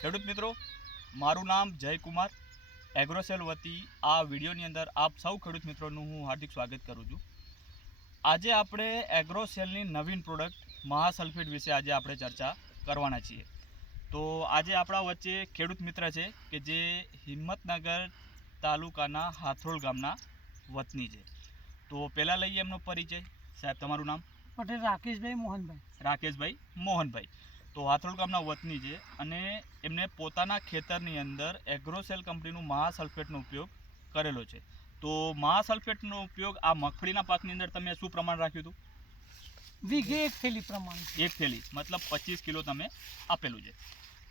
ખેડૂત મિત્રો, મારું નામ જયકુમાર. એગ્રોસેલ વતી આ વિડીયોની અંદર આપ સૌ ખેડૂત મિત્રોનું હું હાર્દિક સ્વાગત કરું છું. આજે આપણે એગ્રોસેલની નવીન પ્રોડક્ટ મહાસલ્ફેટ વિશે આજે આપણે ચર્ચા કરવાના છીએ. તો આજે આપણા વચ્ચે ખેડૂત મિત્ર છે કે જે હિંમતનગર તાલુકાના હાથરોળ ગામના વતની છે. તો પહેલાં લઈએ એમનો પરિચય. સાહેબ, તમારું નામ? પટેલ રાકેશભાઈ મોહનભાઈ. રાકેશભાઈ મોહનભાઈ. તો હાથરોળ ગામના વતની છે અને એમને પોતાના ખેતરની અંદર એગ્રોસેલ કંપનીનું મહાસલ્ફેટનો ઉપયોગ કરેલો છે. તો મહાસલ્ફેટનો ઉપયોગ આ મગફળીના પાકની અંદર તમે શું પ્રમાણ રાખ્યું હતું? વીઘે 1 થેલી પ્રમાણે. 1 થેલી મતલબ 25 કિલો તમે આપેલું છે.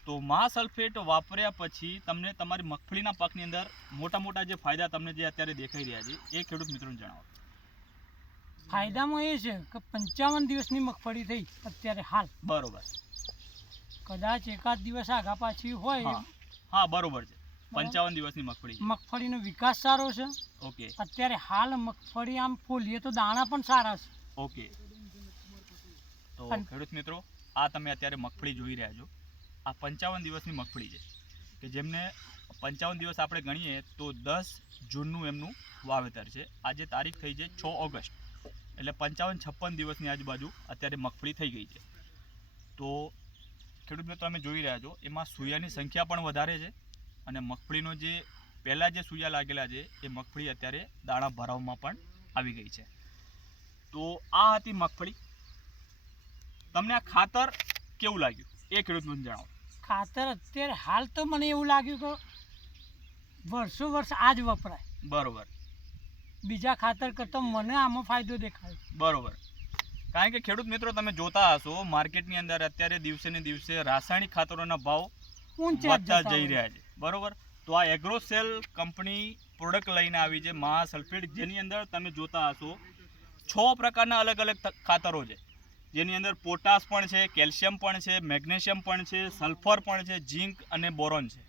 તો મહાસલ્ફેટ વાપર્યા પછી તમને તમારી મગફળીના પાકની અંદર મોટા મોટા જે ફાયદા તમને જે અત્યારે દેખાઈ રહ્યા છે એ ખેડૂત મિત્રોને જણાવો. ફાયદામાં એ છે કે 55 દિવસની મગફળી થઈ અત્યારે હાલ. બરોબર. કદાચ એકાદ દિવસ આગા પાછી હોય. હા, બરોબર છે. 55 દિવસની મગફળી. મગફળીનો વિકાસ સારો છે. ઓકે. અત્યારે હાલ મગફળી આમ ફોલીએ તો દાણા પણ સારા છે. ઓકે. તો ખેડૂત મિત્રો, આ તમે અત્યારે મગફળી જોઈ રહ્યા છો. આ 55 દિવસની મગફળી છે કે જેમને 55 દિવસ આપણે ગણીએ તો 10 જૂનનું એમનું વાવેતર છે. આજે તારીખ થઈ છે 6 ઓગસ્ટ, એટલે 55-56 દિવસની આજુબાજુ અત્યારે મગફળી થઈ ગઈ છે. તો ખેડૂત મિત્રો તમે જોઈ રહ્યા છો એમાં સૂયાની સંખ્યા પણ વધારે છે અને મગફળીનો જે પહેલાં જે સૂયા લાગેલા છે એ મગફળી અત્યારે દાણા ભરાવમાં પણ આવી ગઈ છે. તો આ હતી મગફળી. તમને આ ખાતર કેવું લાગ્યું એ ખેડૂતને જણાવો. ખાતર અત્યારે હાલ તો મને એવું લાગ્યું કે વર્ષો વર્ષ આ જ વપરાય. બરોબર. બીજા ખાતર કરતાં મને આમાં ફાયદો દેખાય. બરોબર. કારણ કે ખેડૂત મિત્રો તમે જોતા હશો માર્કેટની અંદર અત્યારે દિવસે ને દિવસે રાસાયણિક ખાતરોના ભાવ વધતા જઈ રહ્યા છે. બરોબર. તો આ એગ્રોસેલ કંપની પ્રોડક્ટ લઈને આવી છે મહાસલ્ફેટ, જેની અંદર તમે જોતા હશો 6 પ્રકારના અલગ અલગ ખાતરો છે, જેની અંદર પોટાશ પણ છે, કેલ્શિયમ પણ છે, મેગ્નેશિયમ પણ છે, સલ્ફર પણ છે, ઝીંક અને બોરોન છે.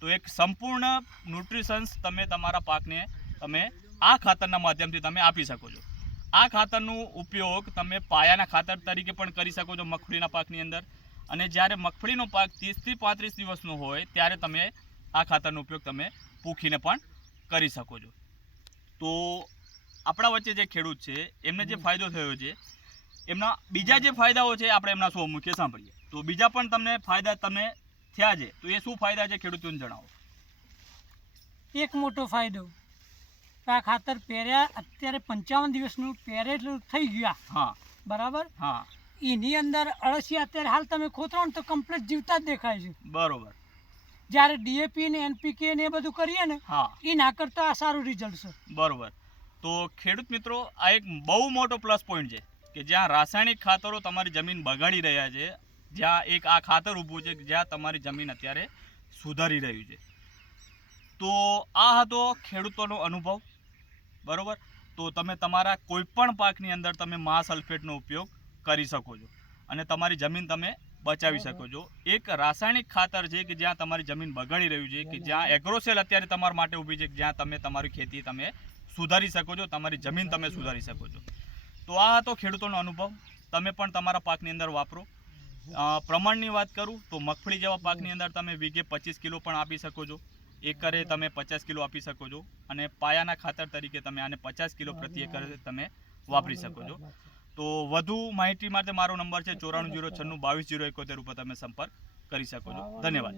તો એક સંપૂર્ણ ન્યુટ્રિશન્સ તમે તમારા પાકને તમે આ ખાતરના માધ્યમથી તમે આપી શકો છો. આ ખાતરનો ઉપયોગ તમે પાયાના ખાતર તરીકે પણ કરી શકો છો મગફળીના પાકની અંદર. અને જ્યારે મગફળીનો પાક 30 થી 35 દિવસનો હોય ત્યારે તમે આ ખાતરનો ઉપયોગ તમે પૂખીને પણ કરી શકો છો. તો આપણા વચ્ચે જે ખેડૂત છે એમને જે ફાયદો થયો છે, એમના બીજા જે ફાયદાઓ છે આપણે એમના શું મુખ્ય સાંભળીએ. તો બીજા પણ તમને ફાયદા તમને થયા છે, તો એ શું ફાયદા છે ખેડૂતોને જણાવો. એક મોટો ફાયદો, આ ખાતર પહેર્યા અત્યારે 55 દિવસનું પહેરેલું થઈ ગયા. હા, બરાબર. હા. એની અંદર અળસિયા અત્યારે હાલ તમે ખોતરો ને તો કમ્પ્લીટ જીવતા જ દેખાય છે. બરોબર. જ્યારે ડીએપી ને એનપીકે ને એ બધું કરીએ ને, હા, એ ના કરતા આ સારું રિઝલ્ટ છે. બરોબર. તો ખેડૂત મિત્રો, આ એક બહુ મોટો પ્લસ પોઈન્ટ છે કે જ્યાં રાસાયણિક ખાતરો તમારી જમીન બગાડી રહ્યા છે, જ્યાં એક આ ખાતર ઊભું છે જ્યાં તમારી જમીન અત્યારે સુધારી રહ્યું છે. તો આ હતો ખેડૂતોનો અનુભવ. બરોબર. તો તમે તમારા કોઈપણ પાકની અંદર તમે મહાસલ્ફેટનો ઉપયોગ કરી શકો છો અને તમારી જમીન તમે બચાવી શકો છો. એક રાસાયણિક ખાતર છે કે જ્યાં તમારી જમીન બગાડી રહ્યું છે, કે જ્યાં એગ્રોસેલ અત્યારે તમારા માટે ઊભી છે, જ્યાં તમે તમારી ખેતી તમે સુધારી શકો છો, તમારી જમીન તમે સુધારી શકો છો. તો આ હતો ખેડૂતોનો અનુભવ. તમે પણ તમારા પાકની અંદર વાપરો. પ્રમાણની વાત કરું તો મગફળી જેવા પાકની અંદર તમે વીઘે 25 કિલો પણ આપી શકો છો, એકરે તમે 50 કિલો આપી શકો છો અને પાયાના ખાતર તરીકે તમે આને 50 કિલો પ્રતિ એકર તમે વાપરી શકો છો. તો વધુ માહિતી માટે મારો નંબર છે 9406922071 ઉપર તમે સંપર્ક કરી શકો છો. ધન્યવાદ.